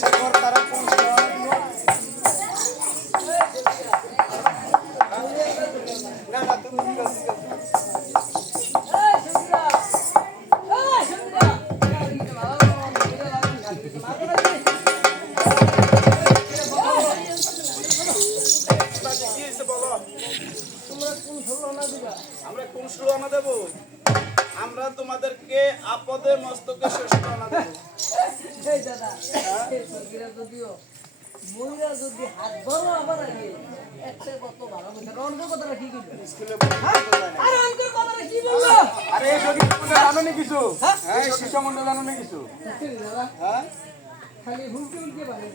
জিজ্ঞাসা কর তারা কোন না না তুমি আমরা কোন সুরানা দেব আমরা তোমাদেরকে আপদে মস্তকে শেষ সুরানা দেব এই দাদা এই সরকিরা যদিও মহিলা যদি হাত ধরো আবার আগে একটা কত ভালো কথা রনকে কথাটা কি কইলো স্কুলে পড়তে যায় না আরে রনকে কথাটা কি বললো আরে এই যদি তুমি জানো না কিছু হ্যাঁ শিশু মন্ডল জানো না কিছু দাদা হ্যাঁ খালি হুলকে হুলকে বাড়ে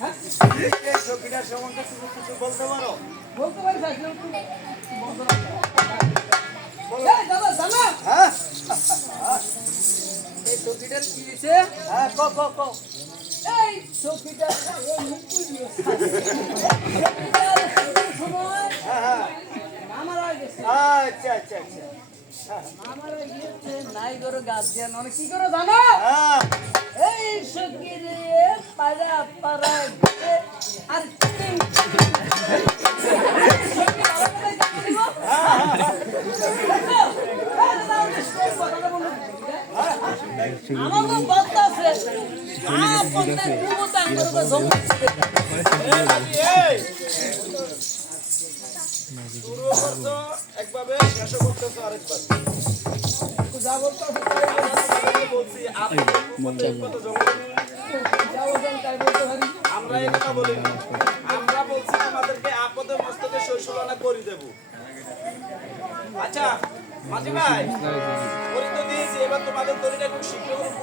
হ্যাঁ এই সকিটার সম্বন্ধে তুমি কিছু বলতে পারো বলতে পারি থাকলেও তুই বন্ধ রাখ এই দাদা জানা হ্যাঁ এই সকিটার কি হইছে হ্যাঁ ক ক ক এই সকিটার এই মুকুল দিয়েছে সময় হ্যাঁ হ্যাঁ আমার আগে গেছে আচ্ছা আচ্ছা আচ্ছা আমার গিয়েছে নাই করো গাছ দিয়া ননে কি করো জানো হ্যাঁ এই সকিরে পাড়া পাড়া আর আমার কথা আছে আপনতে কুমতা করবে জমি শুরু করছো একভাবে শেষ করতেছো আরেকবার যা বলতো বলছি আপনি কত জমা যা বলতেন তাই বলতে পারি আমরা এই কথা বলি না। আমরা বলছি তোমাদেরকে আপদে মস্তকে শৈশবানা করে দেব আচ্ছা মাঝি ভাই করি তো দিয়েছি এবার তোমাদের তরিটা একটু শিখে বলে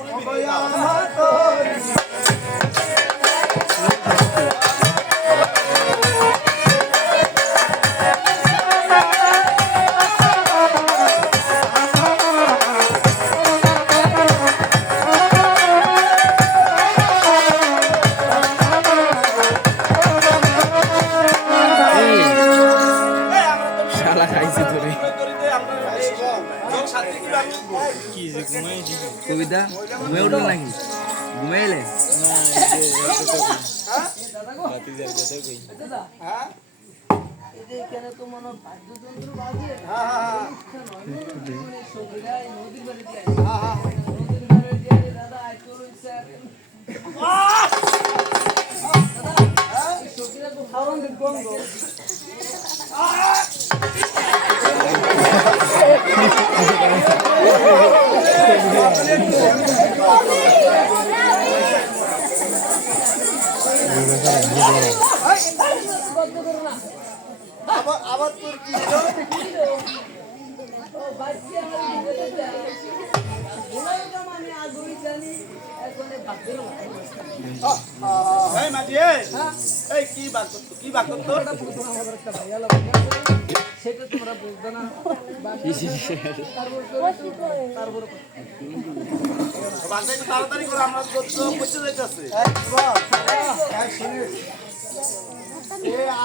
কবিতা ঘুমে উঠল নাকি ঘুমাইলে হ্যাঁ এখানে তো মনে বাদ্যযন্ত্র বাজে নদীর বাড়ি দিয়ে নদীর বাড়ি দিয়ে দাদা আইতো রয়েছে সকিরা তো খাওয়ান গন্ধ আবার তোর কি কি বাক সেটা তোমরা বুঝবে না তাড়াতাড়ি করে আমরা করতে যাইতেছে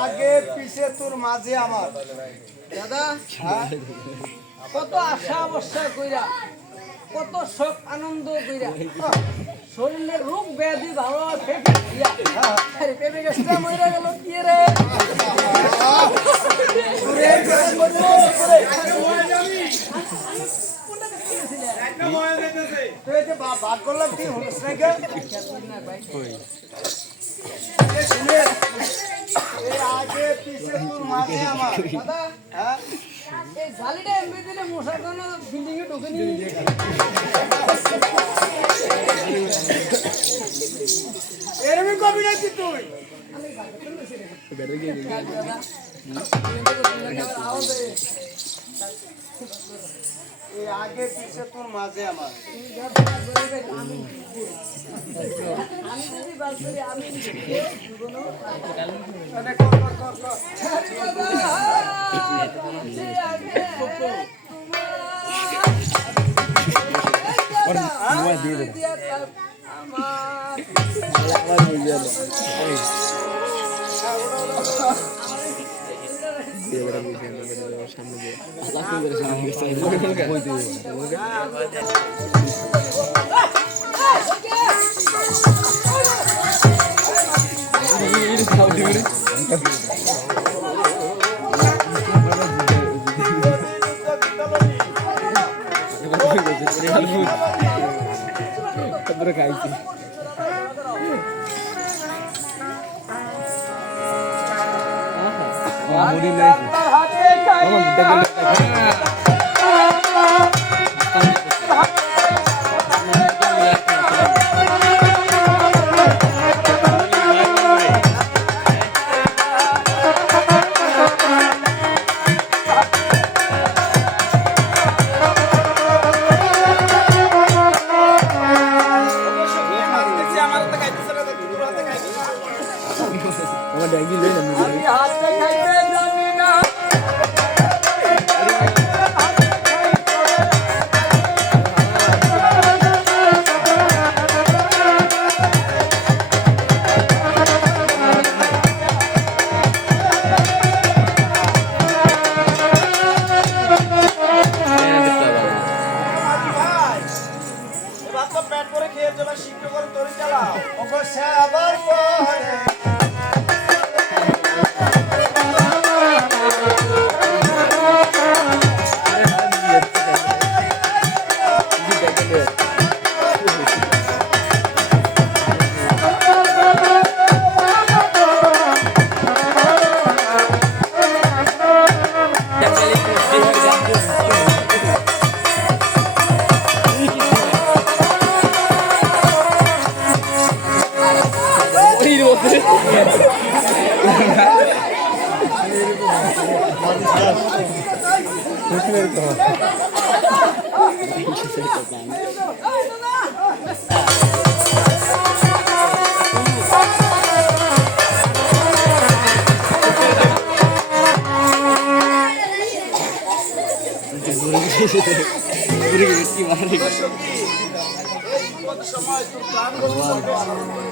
আগে পিছে তোর মাঝে আমার দাদা কত আশা অবস্থা কইরা কত শোক আনন্দ কইরা শরীরের রোগ ব্যাধি ভালো পেপে দিয়া আরে পেপে গাছটা মরে গেল কি রে বাদ করলাম কি হলো আগে পিছে তোর মাঝে আমার দাদা হ্যাঁ এই জালিটা এমনি দিলে মশার জন্য বিল্ডিং এ ঢুকে নি এরকম কবি নাকি তুই আগে পিছে তোর মাঝে আমার আমি যদি বাস করি আমি খাইছি মুড়ি লাইছি আমার দুটা আমার হাতে খাইতেছে না, তোর হাতে খাইতেছে। আমার ড্যাঙ্গি লই না মুড়ি আমি হাতে খাইতে জানি না ভাই, এবার তো পেট ভরে খেয়ে যাবে, শীঘ্র করে তরি চালাও। কি মারে সখী, এই বিপদ সময় তোর প্রাণ রক্ষা করবে।